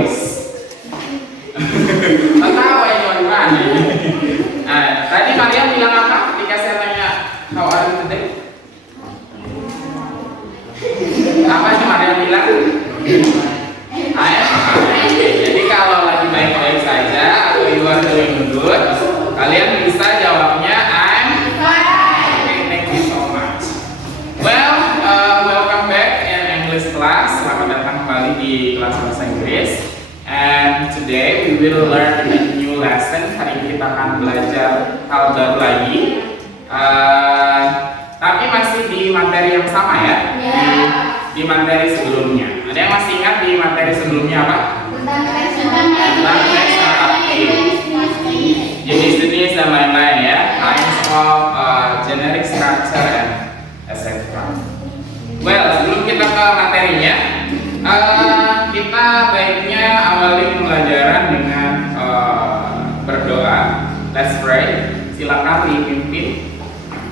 voice. Tahu ini gimana? Nah, tadi Maria bilang apa ketika saya tanya how are you today? Apa sih Maria bilang? Jadi kalau lagi baik-baik saja atau you are doing good, kalian bisa jawabnya I'm fine. Okay, thank you so much. Well, welcome back in English class. Selamat datang kembali di kelas bahasa Inggris. And today we will learn a new lesson. Hari ini kita akan belajar hal baru lagi. Tapi masih di materi yang sama ya. Di materi sebelumnya. Ada yang masih ingat di materi sebelumnya apa? Tentang teks naratif, jenis-jenis dan lain-lain ya. Kinds of generic structure and etc. Well, sebelum kita ke materinya, kita baiknya awali pembelajaran dengan berdoa. Let's pray. Silakan dipimpin.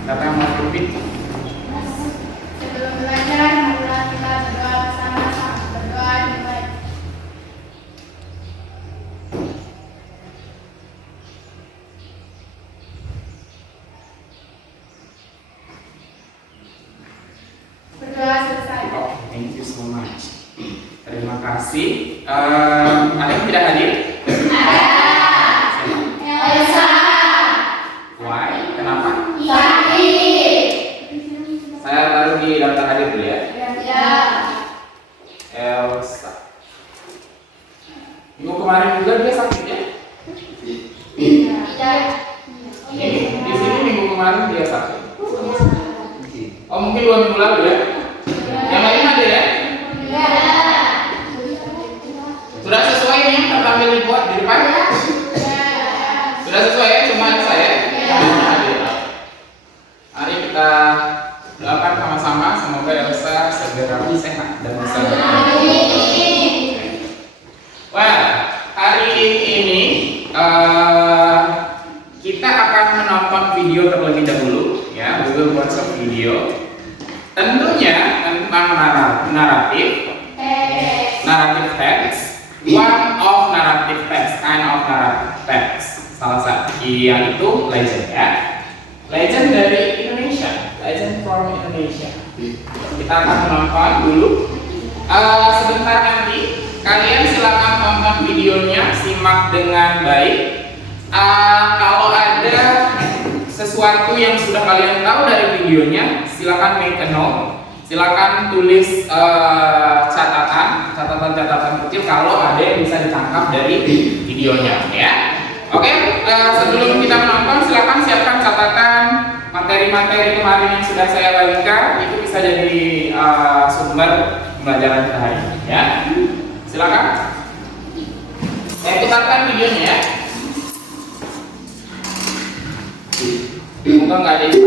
Siapa yang mau pimpin? Sebelum belajar, marilah kita berdoa bersama-sama. Berdoa dimulai. Berdoa selesai. Oh, thank you so much. Terima kasih. Ada yang tidak hadir? Elsa. Why? Kenapa? Sakit. Saya taruh di daftar hadir dulu ya. Ya. Elsa. Minggu kemarin juga dia sakit ya? Tidak. Di sini minggu kemarin dia sakit. Oh mungkin 2 minggu lalu ya? Yang lain ada ya? Ya. Sudah sesuai nih tampil di depan? Sudah sesuai ya? Cuma saya? Mari kita doakan sama-sama semoga Elsa segera sehat dan bisa bekerja. Well, hari ini kita akan menonton video terlebih dahulu ya. We will watch a video. Tentunya tentang naratif text. One of narrative text, kind of narrative text. Salah satu yang itu legend ya. Legend dari Indonesia, legend from Indonesia. Kita akan menonton dulu. Sebentar nanti kalian silakan tonton videonya, simak dengan baik. Kalau ada sesuatu yang sudah kalian tahu dari videonya, silakan make a note. Silakan tulis catatan kecil kalau ada yang bisa ditangkap dari videonya ya. Oke, sebelum kita menonton silakan siapkan catatan materi-materi kemarin yang sudah saya bagikan, itu bisa jadi sumber pembelajaran kita hari ini ya. Silakan. Saya putarkan videonya ya. Semoga nggak ada yang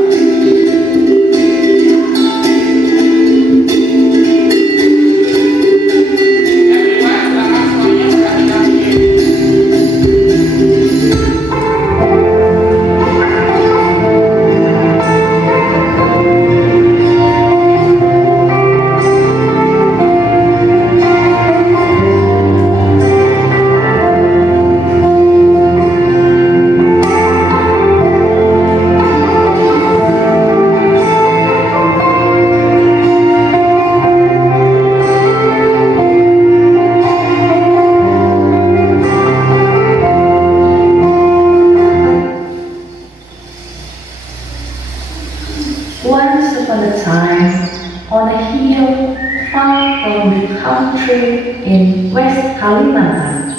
Once upon a time, on a hill far from the country in West Kalimantan,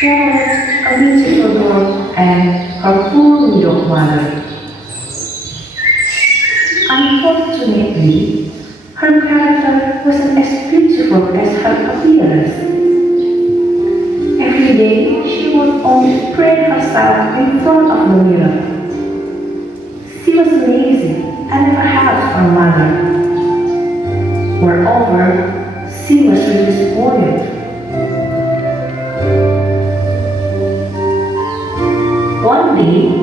there was a beautiful girl and her poor widowed mother. Unfortunately, her character wasn't as beautiful as her appearance. Every day, she would only pray herself in front of the mirror. She was lazy and never helped her mother. Moreover, she was really spoiled. One day,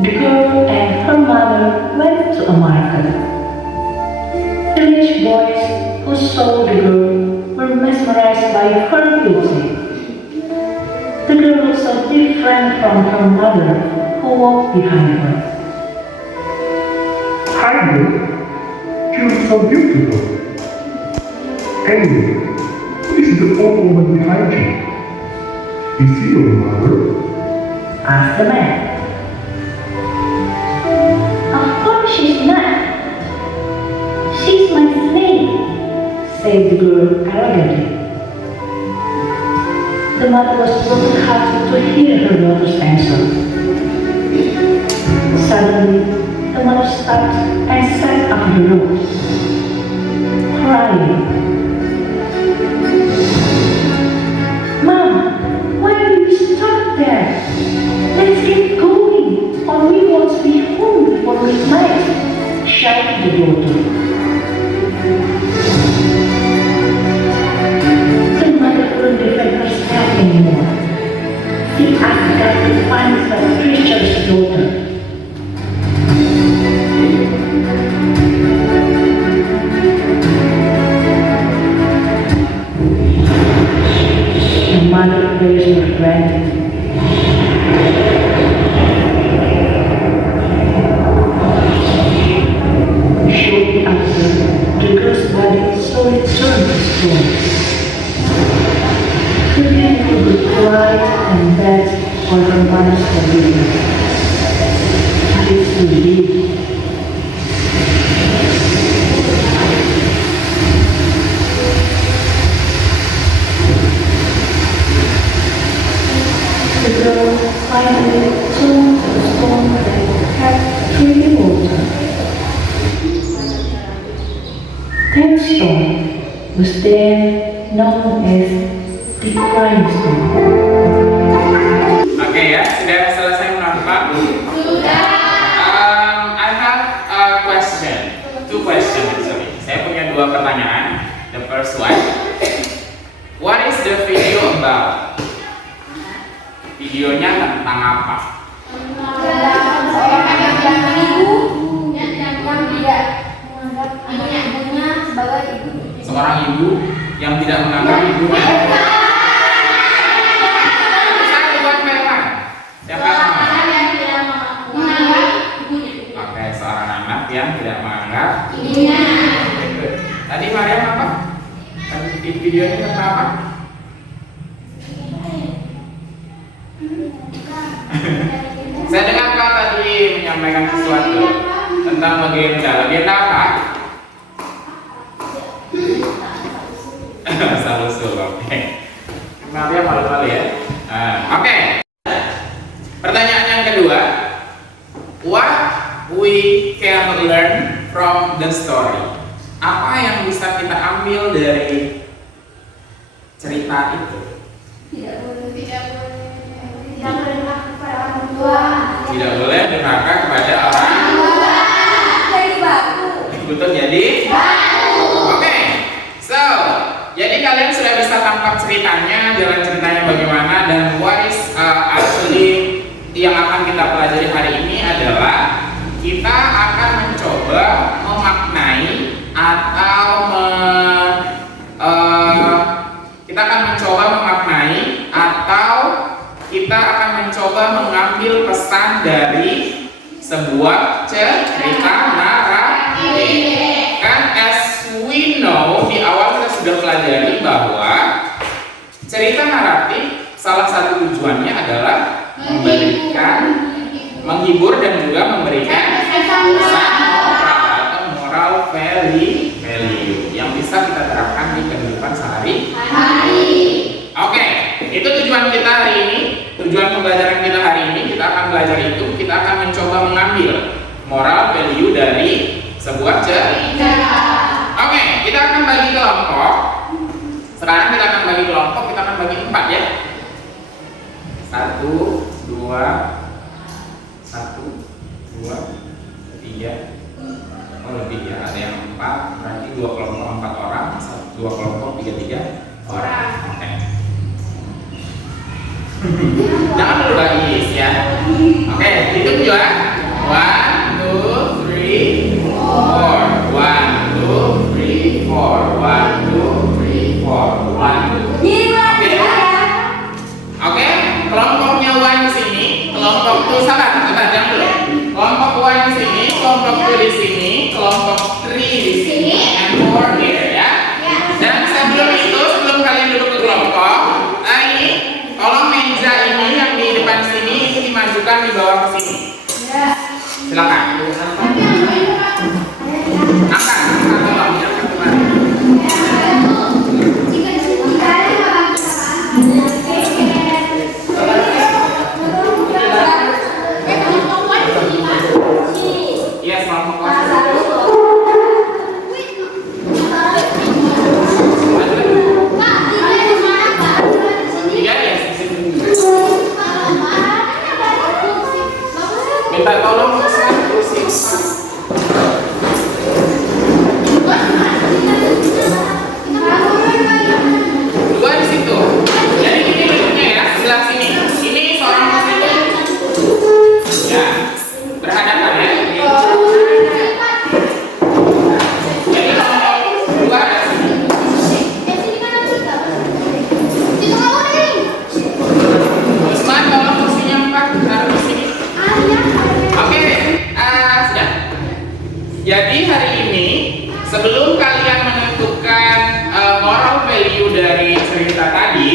the girl and her mother went to a market. Village boys who saw the girl were mesmerized mesmerized by her beauty. The girl looked so different from her mother, who walked behind her. Hi girl, you look so beautiful. Anyway, who is the old woman behind you? Is he your mother? Asked the man. Of course she's not. She's my slave, said the girl arrogantly. The mother was broken-hearted to hear her daughter's answer. Suddenly, the mother stopped and sat up the road, crying. Mom, why do you stop there? Let's get going, or we won't be home before midnight, shouted the daughter. The mother couldn't defend herself anymore. She asked God to punish the preacher's daughter. The mother prayers were granted. Shortly after, the girl's body so returned to stone. The beautiful girl cried and begged for her mother's forgiveness. But it's too late. The girl finally turned to the stone that had freely water. That stone was then known as the crying stone. Oke ya, sudah selesai menonton? I have a question, two questions sorry. Saya punya dua pertanyaan. The first one, what is the video about? Videonya tentang apa? Orang yang bilang ibu yang tidak menganggap ibunya sebagai ibu. Seorang ibu yang tidak menganggap ibunya. Saya buat merah. Siapa namanya? Yang tidak menganggap ibunya. Oke, seorang anak yang tidak menganggap. Ibunya. Tadi Mariam apa? Di videonya tentang apa? Saya dengar kau tadi menyampaikan sesuatu tentang legenda. Legenda apa? Salusul, oke. Mariam malu-malu ya. Oke. Pertanyaan yang kedua, what we can learn from the story? Apa yang bisa kita ambil dari cerita itu? Tidak boleh kepada orang tua. Tidak boleh durhaka kepada orang Tua. Jadi baku. butuh jadi. Oke, so jadi kalian sudah bisa tangkap ceritanya, jalan ceritanya bagaimana, dan what is actually yang akan kita pelajari hari ini adalah kita akan mencoba memaknai atau kita akan mencoba memaknai atau kita akan mencoba mengambil pesan dari sebuah cerita naratif. Kan as we know di awal kita sudah pelajari bahwa cerita naratif salah satu tujuannya adalah memberikan, menghibur dan juga memberikan pesan moral atau moral value yang bisa kita terapkan di kehidupan sehari-hari. Oke, itu tujuan kita hari ini. Tujuan pembelajaran kita hari ini, kita akan belajar itu. Kita akan mencoba mengambil moral value dari sebuah cerita. Oke, kita akan bagi kelompok. Sekarang kita akan bagi kelompok. Kita akan bagi 4 ya. 1, 2, 3. Oh lebih ya, ada yang 4. Berarti 2 kelompok 4 orang, 2 kelompok 3 orang. Oke. Jangan lupa bagi ya. Oke, hitung juga. 1, 2, 3, 4. 1, 2, 3, 4. 1, 2, 3, 4. 1, majukan di bawah ke sini. Silakan. Angkat tolong, diangkat kembali. Iya, selamat kelas. Tiga ya, minta tolong kursi. Dua di situ. Jadi ini bentuknya ya, sebelah sini. Ini seorang muslim. Ya, berhadapan ya. Jadi kalau dua ada sini. Usman, tolong kursinya 4 taruh di sini. Oke, sudah. Jadi hari ini sebelum kalian menentukan moral value dari cerita tadi,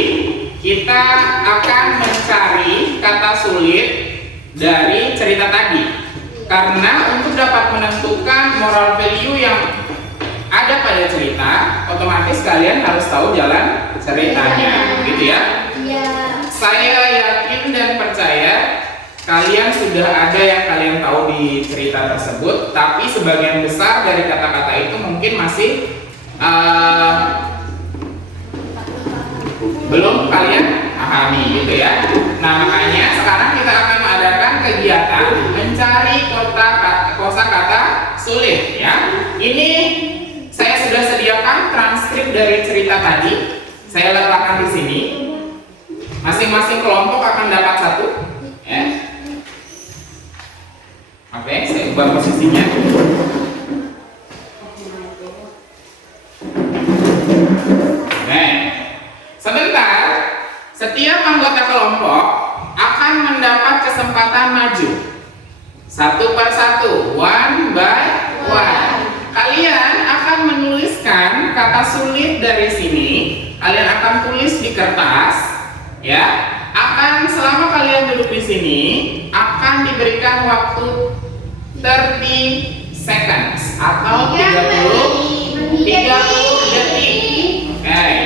kita akan mencari kata sulit dari cerita tadi. Karena untuk dapat menentukan moral value yang ada pada cerita, otomatis kalian harus tahu jalan ceritanya, gitu ya. Saya yakin dan percaya kalian sudah ada yang kalian tahu di cerita tersebut, tapi sebagian besar dari kata-kata itu mungkin masih belum kalian pahami, gitu ya. Nah, makanya sekarang kita akan mengadakan kegiatan mencari kosakata sulit, ya. Ini saya sudah sediakan transkrip dari cerita tadi. Saya letakkan di sini. Masing-masing kelompok akan dapat 1, ya. Oke, saya ubah posisinya. Nah, sebentar, setiap anggota kelompok akan mendapat kesempatan maju satu persatu, one by one. Kalian akan menuliskan kata sulit dari sini. Kalian akan tulis di kertas, ya. Akan selama kalian duduk di sini akan diberikan waktu 30 seconds atau 30 detik. Okay.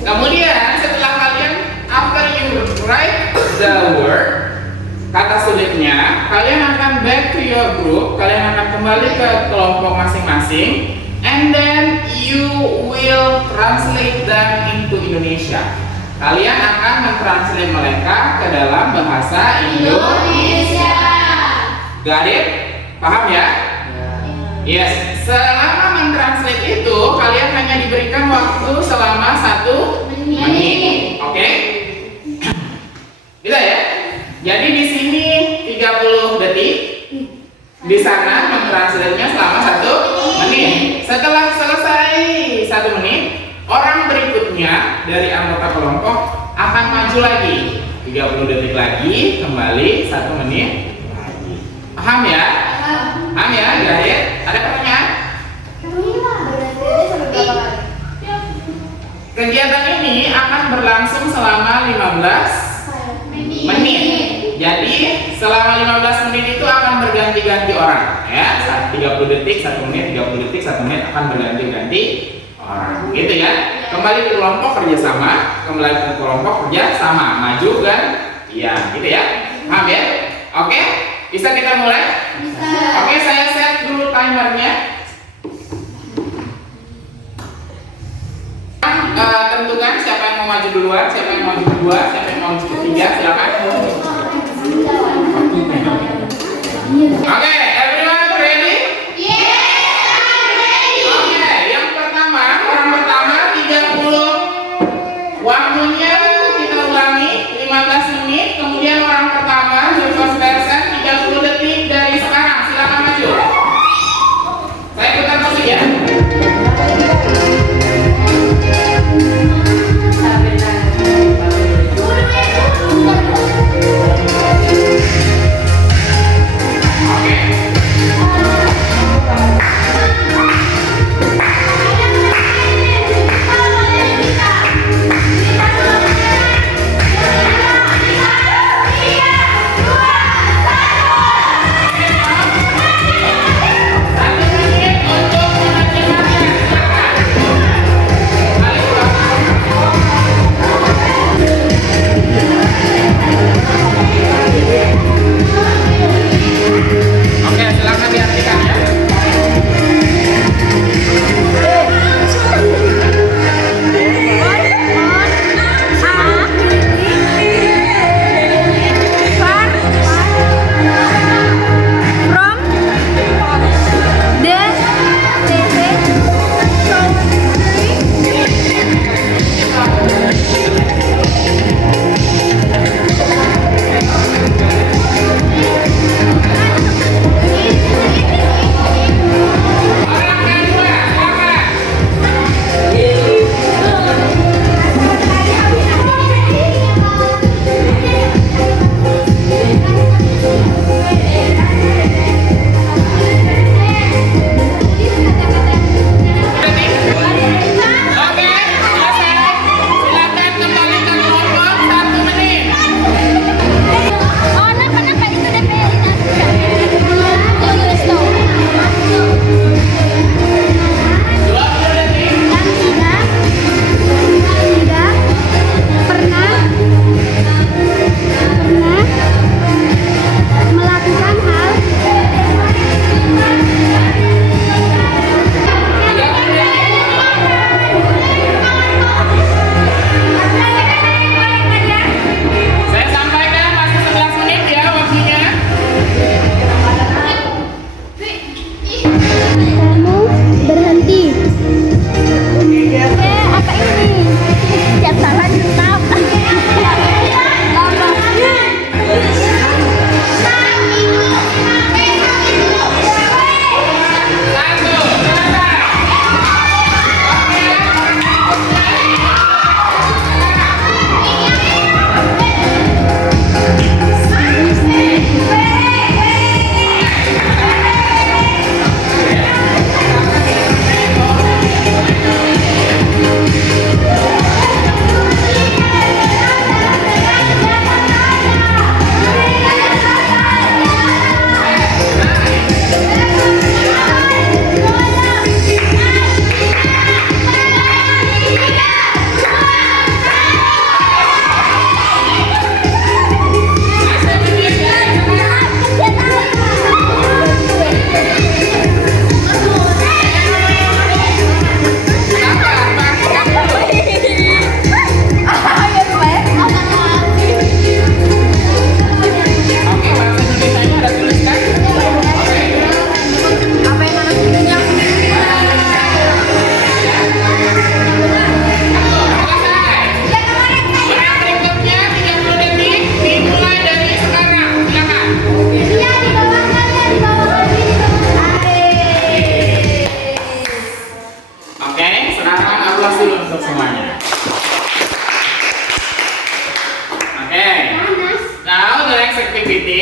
Kemudian setelah kalian after you write the word kata sulitnya, kalian akan back to your group, kalian akan kembali ke kelompok masing-masing, and then you will translate them into Indonesia. Kalian akan mentranslate mereka ke dalam bahasa Indonesia. Got it? Paham ya? Yes. Selama mentranslate itu, kalian hanya diberikan waktu selama 1 menit. Oke? Bisa ya? Jadi di sini 30 detik. Di sana mentranslate-nya selama 1 menit. Setelah selesai 1 menit, orang berikutnya dari anggota kelompok akan maju lagi 30 detik lagi, kembali 1 menit lagi. Paham ya? Paham ya? Guys? Ada pertanyaan? Kegiatan ini akan berlangsung selama 15 menit. Jadi selama 15 menit itu akan berganti-ganti orang, ya. 30 detik, 1 menit, 30 detik, 1 menit akan berganti-ganti orang, gitu ya. Kembali ke kelompok kerjasama, kembali ke kelompok kerjasama, maju kan? Iya, gitu ya. Paham ya? Oke, bisa kita mulai? Bisa. Oke, saya set dulu timernya. Tentukan siapa yang mau maju duluan, siapa yang mau maju kedua, siapa yang mau maju ketiga, silakan. Oke, everyone ready? Yes, I'm ready. Oke, yang pertama, orang pertama 30 waktunya kita ulangi 15 menit, kemudian orang pertama the first person 30 detik dari sekarang, silakan maju. Saya putar musik ya.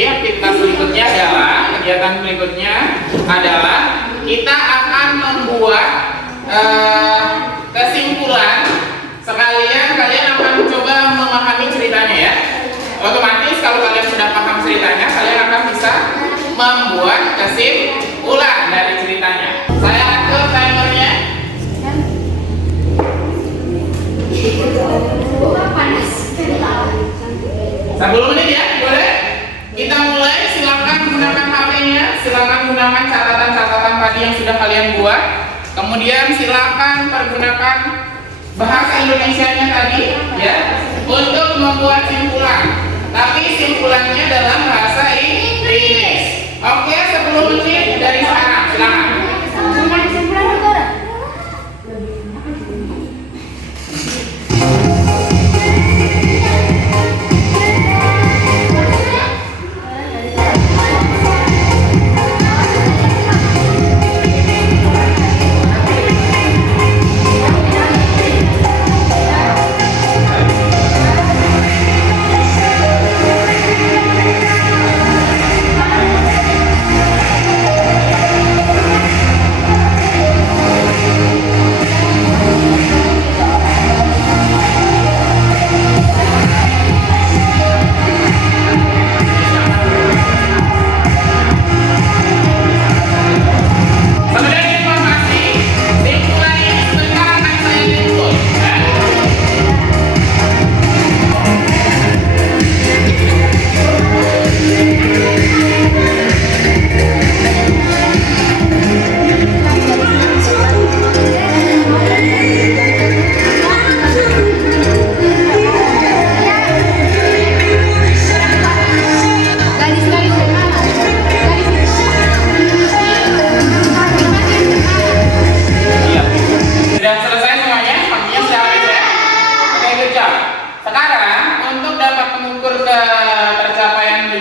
aktivitas berikutnya adalah kegiatan berikutnya adalah kita akan membuat kesimpulan. Sekalian kalian akan coba memahami ceritanya ya. Otomatis kalau kalian sudah paham ceritanya, kalian akan bisa membuat kesimpulan dari ceritanya. Saya atur timernya. Panas. 10 menit ya, boleh? Kita mulai, silakan gunakan HP-nya, silakan gunakan catatan-catatan tadi yang sudah kalian buat. Kemudian silakan pergunakan bahasa Indonesianya tadi ya untuk membuat simpulan. Tapi simpulannya dalam bahasa Inggris. Oke, 10 menit dari sekarang, silakan.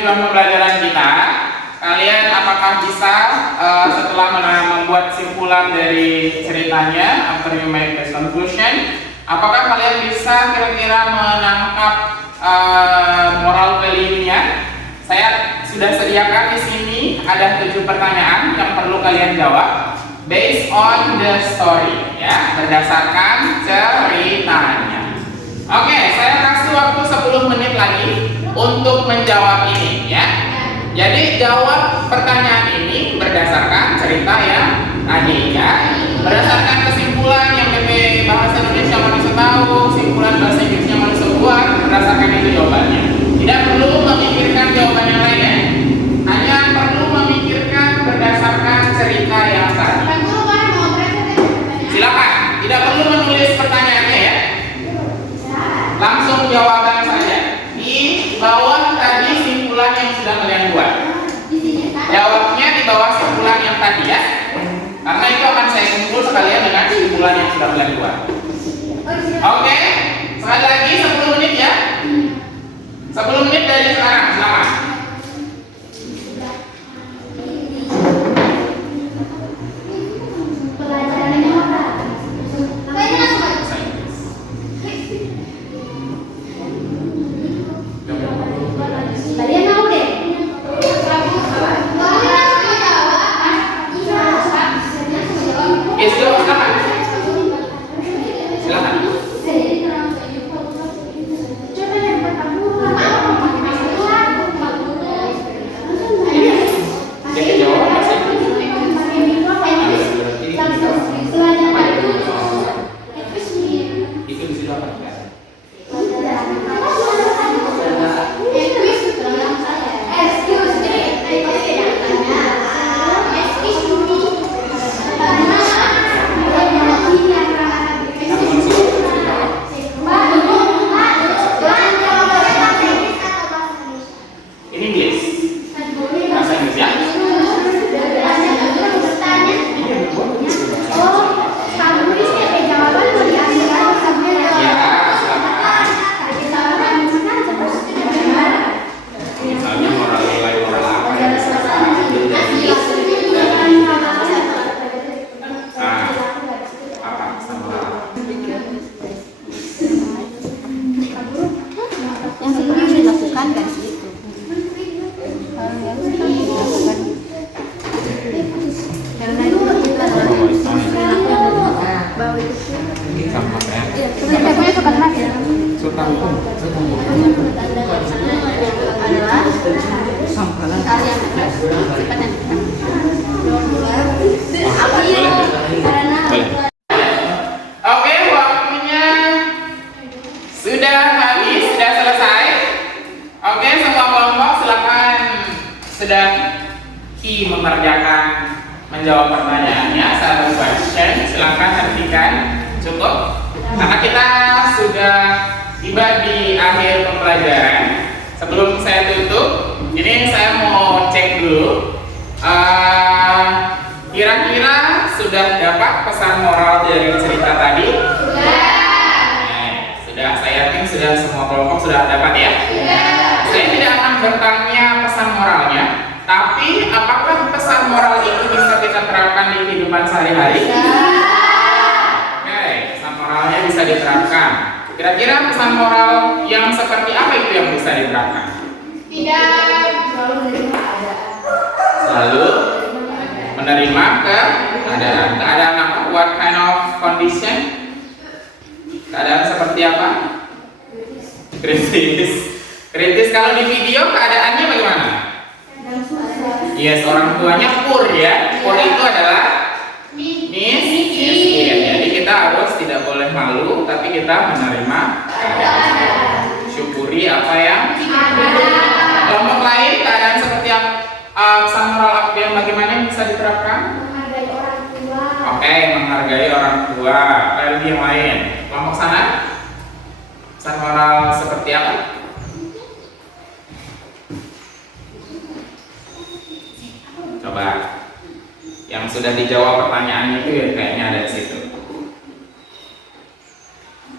Pembelajaran kita, kalian apakah bisa setelah membuat simpulan dari ceritanya, after you make the conclusion, apakah kalian bisa kira-kira menangkap moral value-nya? Saya sudah sediakan di sini ada 7 pertanyaan yang perlu kalian jawab based on the story, ya, berdasarkan ceritanya. Oke, saya kasih waktu 10 menit lagi untuk menjawab ini ya. Jadi jawab pertanyaan ini berdasarkan cerita yang tadi ya. Berdasarkan kesimpulan yang PP bahasa Indonesia manusia tahu, simpulan bahasa Inggrisnya manusia buat, berdasarkan itu jawabannya. Tidak perlu memikirkan jawaban yang lain ya. Hanya perlu memikirkan berdasarkan cerita yang tadi. Silakan, tidak perlu menulis pertanyaannya ya. Langsung jawaban saja. Di bawah tadi simpulan yang sudah kalian buat. Jawabnya di bawah simpulan yang tadi ya. Karena itu akan saya kumpul sekalian dengan simpulan yang sudah kalian buat. Oke, sekali lagi 10 menit ya. 10 menit dari sekarang, silakan. adalah hal yang berat, sifat yang berat. Apa itu? Karena Oke, waktunya sudah habis, sudah selesai. Oke, semua kelompok silakan sedang mengerjakan menjawab pertanyaannya. Satu question, silakan hentikan. Cukup. Karena kita sudah tiba di akhir pembelajaran. Sebelum saya tutup, ini saya mau cek dulu. Kira-kira sudah dapat pesan moral dari cerita tadi? Sudah, saya yakin sudah semua kelompok sudah dapat ya? Saya tidak akan bertanya pesan moralnya, tapi apakah pesan moral itu bisa kita terapkan di kehidupan sehari-hari? Oke, pesan moralnya bisa diterapkan. Kira-kira pesan moral yang seperti apa itu yang bisa diterapkan? Selalu menerima keadaan. Keadaan apa? What kind of condition? Keadaan seperti apa? Kritis. Kritis. Kalau di video keadaannya bagaimana? Yes, orang tuanya poor ya. Poor itu adalah miskin. Jadi kita harus tidak boleh malu, tapi kita menerima keadaan. Syukuri apa yang ada. Kelompok lain keadaan seperti apa? Pesan moral yang bagaimana yang bisa diterapkan? menghargai orang tua. Oke, menghargai orang tua. Lagi yang lain. Kelompok sana? Pesan moral seperti apa? Coba. Yang sudah dijawab pertanyaannya itu ya kayaknya ada di situ.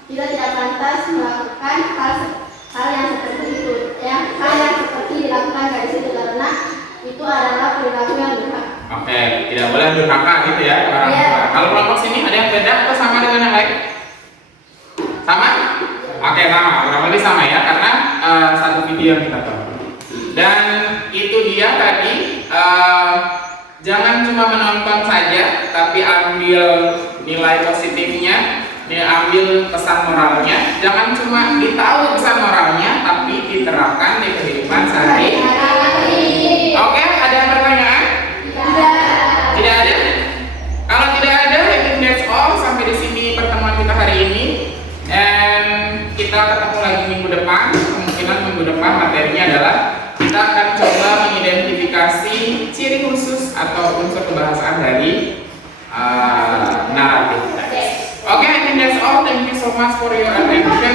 Kita tidak pantas melakukan hal yang seperti itu. Hal yang seperti dilakukan dari situ karena itu adalah perilaku yang berhak. Oke, tidak boleh durhaka gitu ya ke orang tua. Kalau kelompok sini ada yang beda atau sama dengan yang lain? Sama? Oke, sama. Kurang lebih sama ya, karena satu video yang kita tonton. Dan itu dia tadi. Jangan cuma menonton saja, tapi ambil nilai positifnya, ambil pesan moralnya. Jangan cuma ditahu pesan moralnya, tapi diterapkan di kehidupan sehari-hari. Oke, ada pertanyaan? Tidak ada? Kalau tidak ada, I think that's all. Sampai di sini pertemuan kita hari ini. And kita ketemu lagi minggu depan. Kemungkinan minggu depan materinya adalah kita akan coba mengidentifikasi ciri khusus atau unsur kebahasaan dari naratif. Oke, I think that's all. Thank you so much for your attention.